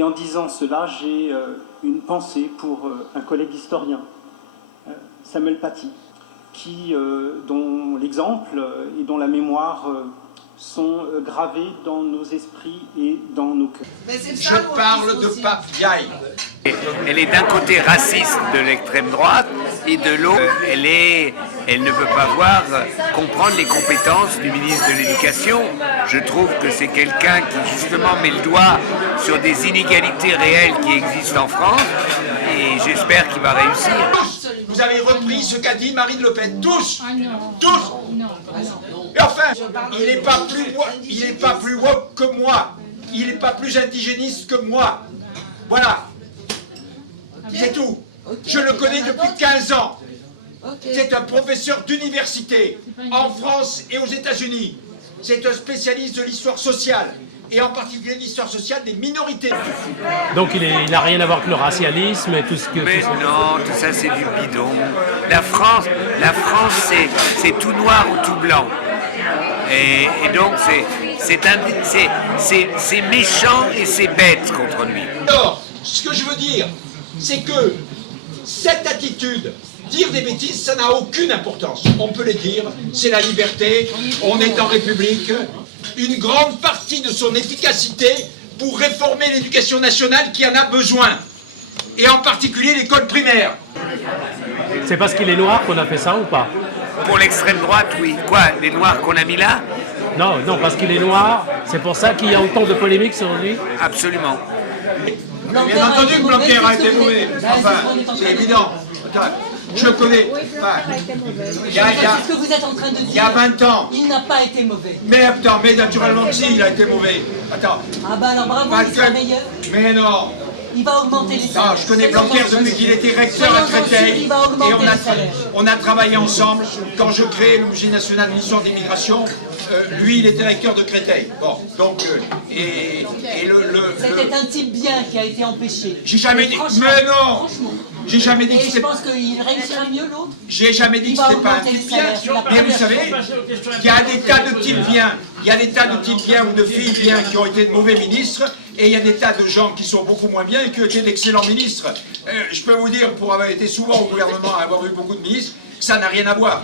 Et en disant cela, j'ai une pensée pour un collègue historien, Samuel Paty, dont l'exemple et dont la mémoire sont gravés dans nos esprits et dans nos cœurs. Je parle de Pape Biaï. Elle est d'un côté raciste de l'extrême droite et de l'autre, elle ne veut pas comprendre les compétences du ministre de l'Éducation. Je trouve que c'est quelqu'un qui justement met le doigt sur des inégalités réelles qui existent en France et j'espère qu'il va réussir. Tous, vous avez repris ce qu'a dit Marine Le Pen. Tous, tous. Et enfin, il n'est pas plus woke que moi. Il n'est pas plus indigéniste que moi. Voilà. C'est tout. Je le connais depuis 15 ans. C'est un professeur d'université en France et aux États-Unis. C'est un spécialiste de l'histoire sociale et en particulier de l'histoire sociale des minorités. Donc il n'a rien à voir avec le racialisme et tout ce que... Mais non, tout ça c'est du bidon. La France c'est tout noir ou tout blanc. Et donc c'est méchant et c'est bête contre lui. Alors, ce que je veux dire, c'est que cette attitude, dire des bêtises, ça n'a aucune importance. On peut les dire, c'est la liberté, on est en République. Une grande partie de son efficacité pour réformer l'éducation nationale qui en a besoin. Et en particulier l'école primaire. C'est parce qu'il est noir qu'on a fait ça ou pas? Pour l'extrême droite, oui. Quoi, les noirs qu'on a mis là? Non, parce qu'il est noir, c'est pour ça qu'il y a autant de polémiques sur lui? Absolument. Bien entendu que Blanquer a été mauvais. Enfin, c'est évident. Attends, je le connais. C'est ce que vous êtes en train de dire. Il y a 20 ans. Il n'a pas été mauvais. Mais attends, mais naturellement que si, il a été mauvais. Attends. Ah bah alors bravo, il sera meilleur. Mais non. Il va augmenter les salaires. Non, je connais Blanquer depuis qu'il était recteur à Créteil. Et on a travaillé ensemble. Quand je créais le Musée national de l'histoire de l'immigration, lui, il était recteur de Créteil. Bon, donc, C'était un type bien qui a été empêché. J'ai jamais dit... Mais non. J'ai jamais dit que Et je c'était... pense qu'il réussira mieux l'autre. J'ai jamais dit que c'était pas un type bien. Mais vous savez, il y a des tas de types bien. Il y a des tas de types bien ou de filles bien qui ont été de mauvais ministres. Et il y a des tas de gens qui sont beaucoup moins bien et qui ont été d'excellents ministres. Je peux vous dire, pour avoir été souvent au gouvernement et avoir vu beaucoup de ministres, ça n'a rien à voir.